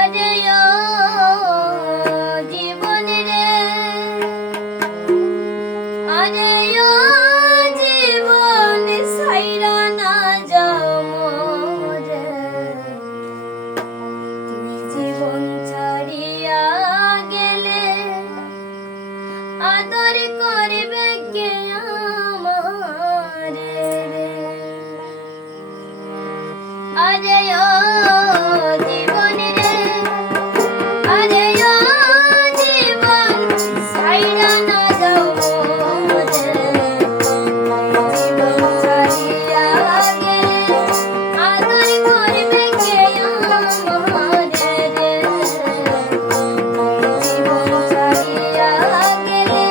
আরে ও জীবন রে, আরে ও জীবন সাইরা না যাও মোরে, তুই জীবন ছাড়িয়া গেলে আদর করবে কে আমারে রে। আরে ও জীবন রে, আরে ও জীবন সাইরা না যাও মোরে, জীবন ছাড়িয়া গেলে আদর করবে কে আমারে রে, জীবন ছাড়িয়া গেলে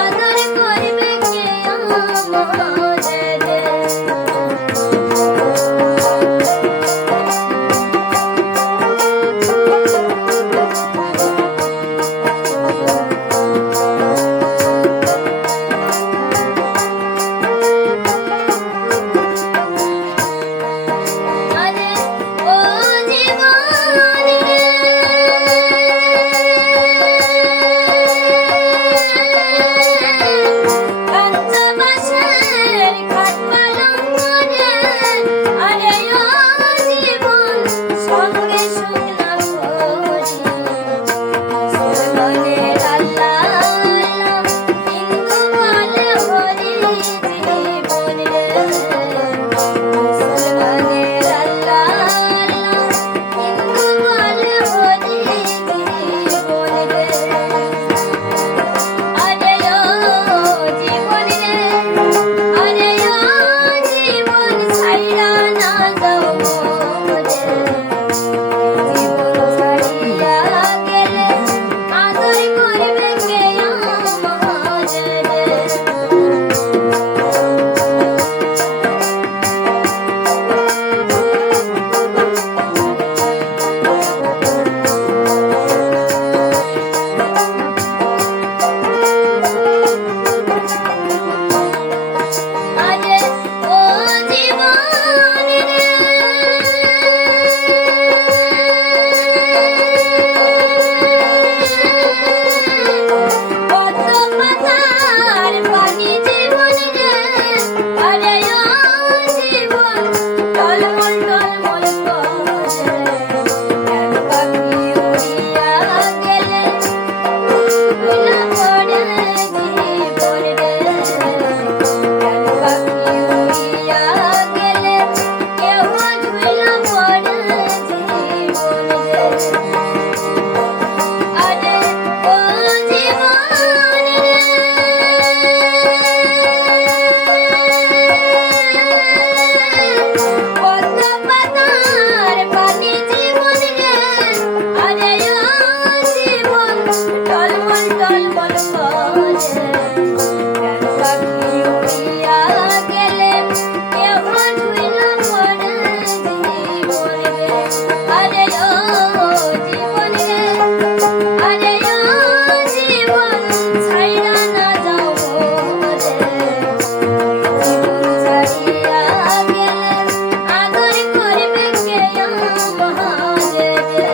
আদর করবে কে আমারে রে। আরে ও জীবন রে, কাঞ্চবাসের খাট পালঙ্ক রে, আরে ও জীবন সঙ্গে শুনলাম হরি, মুসলমানের আল্লাহ আল্লাহ, হিন্দু বলে হরি জীবন রে, মুসলমানের আল্লাহ আল্লাহ, হিন্দু বলে হরি জীবন রে। আরে ও জীবন রে, আরে ও জীবন সাইরা না যাও মোরে, জীবন ছাড়িয়া গেলে আদর করবে কে আমারে রে। আরে ও জীবন রে, কত পাতার পানি জীবন রে, আরে ও জীবন টলমল টলমল করে, কেন পাখি উড়িয়া গেলে ভুলা পড়ে জীবন রে, কেন পাখি উড়িয়া গেলে কেউ ভুলা পড়ে জীবন রে। আরে ও জীবন রে, কত পাতার পানি জীবন রে, আরে ও জীবন টলমল টলমল করে, কেন পাখি উড়িয়া গেলে কেউ ভুলা পড়ে জীবন রে। আরে ও জীবন রে, আরে ও জীবন ছাইরা না যাও মোরে, জীবন ছাড়িয়া গেলে আদর করবে কে আমারে রে।